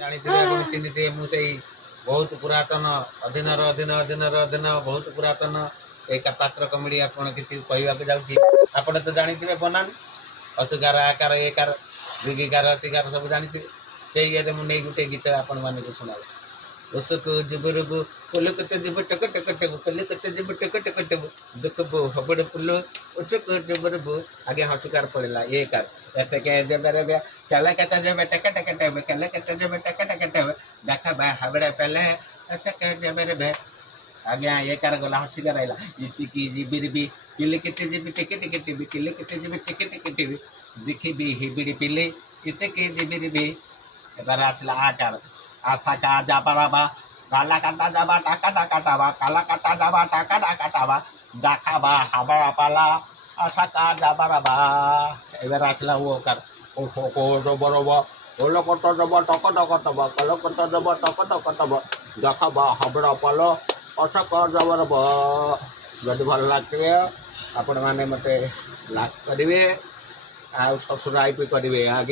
ଜାଣିଥିବେ ଆପଣ ଚିହ୍ନିଥିବେ ମୁଁ ସେଇ ବହୁତ ପୁରାତନ ଅଧୀନର ଅଧୀନ ଅଧୀନର ଅଧୀନ ବହୁତ ପୁରାତନ ଏଇ ପାତ୍ର କମିଡ଼ି ଆପଣ କିଛି କହିବାକୁ ଯାଉଛି। ଆପଣ ତ ଜାଣିଥିବେ ବନାନ ଅସୁଗାର ଆକାର ଏକାର ଦୁଇଗାର ଅସିଗାର ସବୁ ଜାଣିଥିବେ। ସେଇ ଇଏରେ ମୁଁ ନେଇ ଗୋଟେ ଗୀତ ଆପଣମାନଙ୍କୁ ଶୁଣାଉଛି। ଓଷକୁ ଯିବୁରୁବୁ ଫୁଲ କେତେ ଯିବୁ ଟକ ଟକ ଟେବୁ ଫୁଲ କେତେ ଯିବୁ ଟକ ଟକ ଟେବୁ ଦୁଃଖବୁ ହବଡ଼ ଫୁଲ ଓଷକୁ ଯିବୁରୁବୁ ଆଗେ ହସୁକାର ପଡ଼ିଲା ଏ କାର ऐसे के जब रे चला कहता जब टक टक टक कले कहता जब टक टक टक देखा बा हबड़े पहले ऐसे के जब रे आगे ये कर गला हसी कर आइला इसी की जीबी भी किले केते जीबी टिके टिके टीवी किले केते जीबी टिके टिके टीवी देखी भी हिबिड़ी पिले इसे के जीबी भी एबार आसला आकार आशा का जा पाराबा गाला काटा जाबा टाका टाका टाबा काला काटा जाबा टाका टाका टाबा देखा बा हबड़ा पाला आशा का जा पाराबा एबार आसला वो कर ओ को जब रबा ओलो कट जब टक टक तब कल कट जब टक टक तब देखा बा हबड़ा पालो आशा का जब रबा जदि भल लगे आपण मैंने मत लाइक करेंगे आ सब्सक्राइब करेंगे आगे।